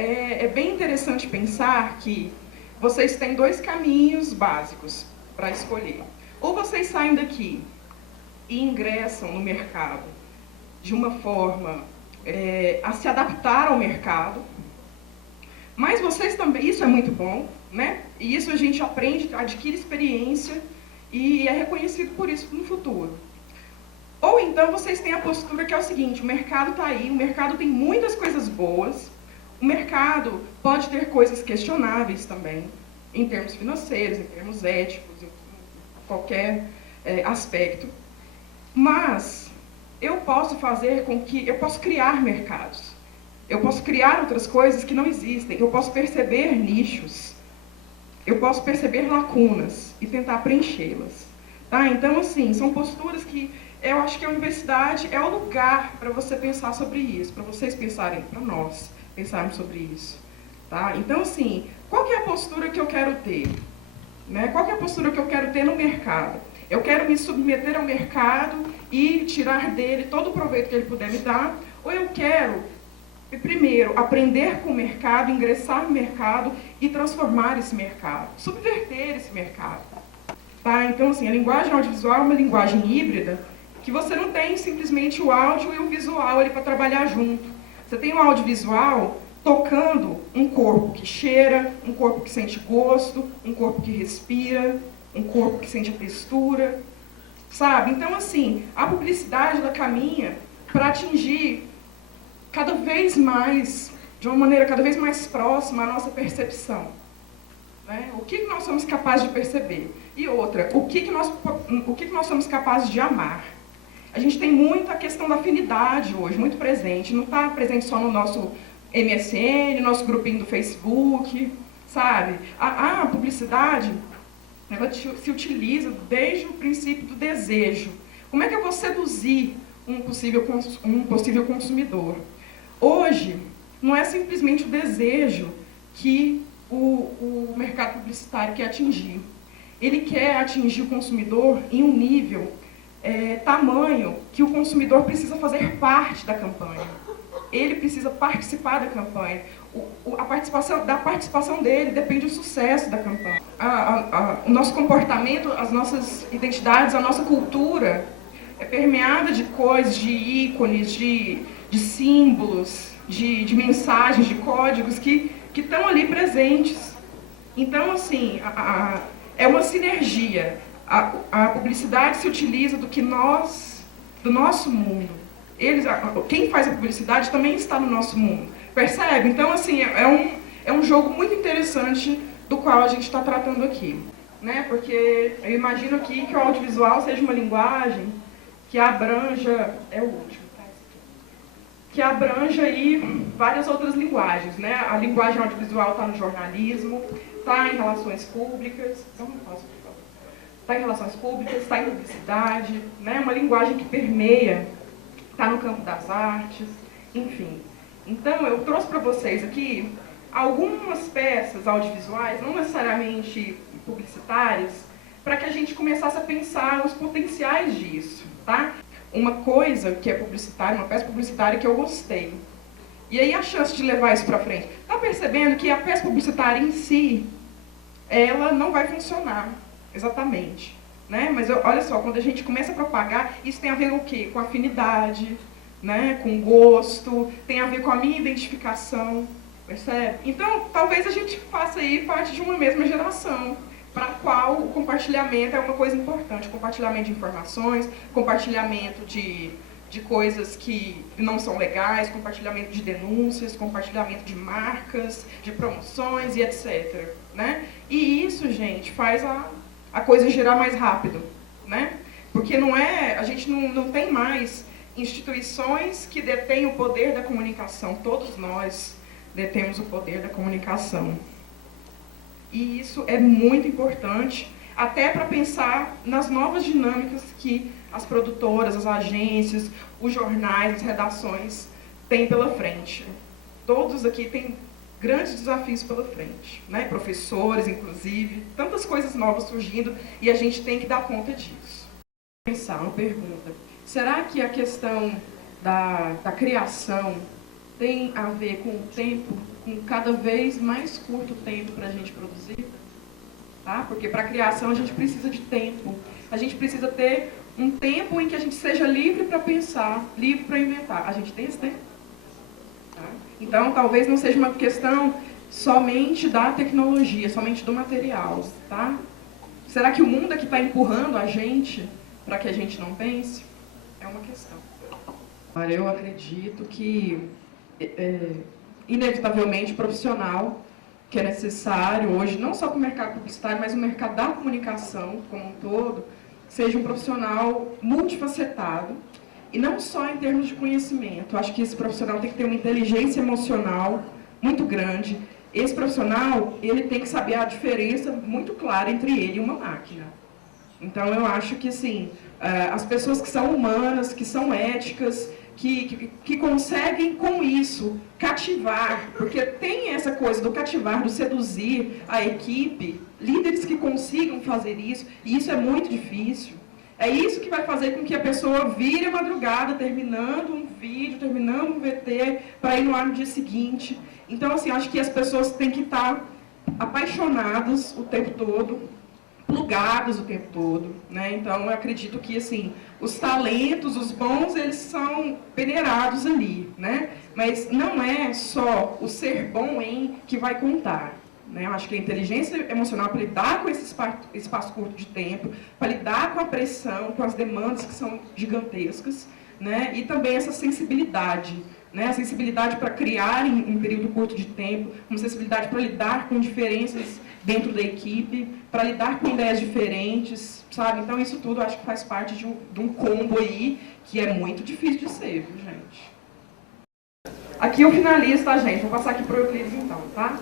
é bem interessante pensar que vocês têm dois caminhos básicos para escolher. Ou vocês saem daqui e ingressam no mercado de uma forma a se adaptar ao mercado, mas vocês também, isso é muito bom, né? E isso a gente aprende, adquire experiência e é reconhecido por isso no futuro. Ou então vocês têm a postura que é o seguinte: o mercado está aí, o mercado tem muitas coisas boas, o mercado pode ter coisas questionáveis também, em termos financeiros, em termos éticos, em qualquer aspecto, mas eu posso fazer com que, eu posso criar mercados, eu posso criar outras coisas que não existem, eu posso perceber nichos, eu posso perceber lacunas e tentar preenchê-las. Tá? Então, assim, são posturas que eu acho que a universidade é o lugar para você pensar sobre isso, para vocês pensarem, para nós pensarmos sobre isso. Tá? Então, assim, qual que é a postura que eu quero ter? Né? Qual que é a postura que eu quero ter no mercado? Eu quero me submeter ao mercado e tirar dele todo o proveito que ele puder me dar, ou eu quero, primeiro, aprender com o mercado, ingressar no mercado e transformar esse mercado, subverter esse mercado. Tá? Então, assim, a linguagem audiovisual é uma linguagem híbrida, que você não tem simplesmente o áudio e o visual ali para trabalhar junto. Você tem o audiovisual tocando um corpo que cheira, um corpo que sente gosto, um corpo que respira, um corpo que sente a textura, sabe? Então, assim, a publicidade ela caminha para atingir cada vez mais, de uma maneira cada vez mais próxima, a nossa percepção. Né? O que nós somos capazes de perceber? E outra, o que nós somos capazes de amar? A gente tem muita questão da afinidade hoje, muito presente. Não está presente só no nosso MSN, nosso grupinho do Facebook, sabe? A publicidade, ela se utiliza desde o princípio do desejo. Como é que eu vou seduzir um possível consumidor? Hoje, não é simplesmente o desejo que o mercado publicitário quer atingir. Ele quer atingir o consumidor em um nível tamanho que o consumidor precisa fazer parte da campanha. Ele precisa participar da campanha. Da participação dele depende o sucesso da campanha. O nosso comportamento, as nossas identidades, a nossa cultura é permeada de coisas, de ícones, de símbolos, de mensagens, de códigos que estão ali presentes. Então, assim, é uma sinergia. A publicidade se utiliza do nosso mundo. Quem faz a publicidade também está no nosso mundo. Percebe? Então, assim, é um jogo muito interessante do qual a gente está tratando aqui. Né? Porque eu imagino aqui que o audiovisual seja uma linguagem que abranja... É o último, tá? Que abranja aí várias outras linguagens. Né? A linguagem audiovisual está no jornalismo, está em relações públicas... Está em relações públicas, está em publicidade, né? Uma linguagem que permeia, está no campo das artes, enfim. Então, eu trouxe para vocês aqui algumas peças audiovisuais, não necessariamente publicitárias, para que a gente começasse a pensar os potenciais disso, tá? Uma coisa que é publicitária, uma peça publicitária que eu gostei. E aí a chance de levar isso para frente. Está percebendo que a peça publicitária em si, ela não vai funcionar. Exatamente. Né? Mas olha só, quando a gente começa a propagar, isso tem a ver com o quê? Com afinidade, né? Com gosto, tem a ver com a minha identificação, percebe? Então, talvez a gente faça aí parte de uma mesma geração, para a qual o compartilhamento é uma coisa importante. Compartilhamento de informações, compartilhamento de coisas que não são legais, compartilhamento de denúncias, compartilhamento de marcas, de promoções e etc. Né? E isso, gente, faz a coisa girar mais rápido, né? Porque a gente não tem mais instituições que detêm o poder da comunicação. Todos nós detemos o poder da comunicação. E isso é muito importante, até para pensar nas novas dinâmicas que as produtoras, as agências, os jornais, as redações têm pela frente. Todos aqui têm grandes desafios pela frente, né? Professores, inclusive, tantas coisas novas surgindo e a gente tem que dar conta disso. Pensar uma pergunta: será que a questão da criação tem a ver com o tempo, com cada vez mais curto tempo para a gente produzir, tá? Porque para a criação a gente precisa de tempo. A gente precisa ter um tempo em que a gente seja livre para pensar, livre para inventar. A gente tem esse tempo? Tá? Então, talvez não seja uma questão somente da tecnologia, somente do material, tá? Será que o mundo é que está empurrando a gente para que a gente não pense? É uma questão. Eu acredito que, inevitavelmente, profissional que é necessário hoje, não só para o mercado publicitário, mas o mercado da comunicação como um todo, seja um profissional multifacetado, e não só em termos de conhecimento. Acho que esse profissional tem que ter uma inteligência emocional muito grande. Esse profissional, ele tem que saber a diferença muito clara entre ele e uma máquina. Então, eu acho que, assim, as pessoas que são humanas, que são éticas, que conseguem, com isso, cativar, porque tem essa coisa do cativar, do seduzir a equipe, líderes que consigam fazer isso, e isso é muito difícil. É isso que vai fazer com que a pessoa vire a madrugada, terminando um vídeo, terminando um VT, para ir no ar no dia seguinte. Então, assim, acho que as pessoas têm que estar apaixonadas o tempo todo, plugados o tempo todo, né? Então, eu acredito que, assim, os talentos, os bons, eles são peneirados ali, né? Mas não é só o ser bom em que vai contar, né? Eu acho que a inteligência emocional para lidar com esse espaço curto de tempo, para lidar com a pressão, com as demandas que são gigantescas, né? E também essa sensibilidade, né? A sensibilidade para criar em um período curto de tempo, uma sensibilidade para lidar com diferenças dentro da equipe, para lidar com ideias diferentes, sabe? Então, isso tudo acho que faz parte de um combo aí que é muito difícil de ser, viu, gente? Aqui eu finalizo, tá, gente? Vou passar aqui para o Euclides, então, tá?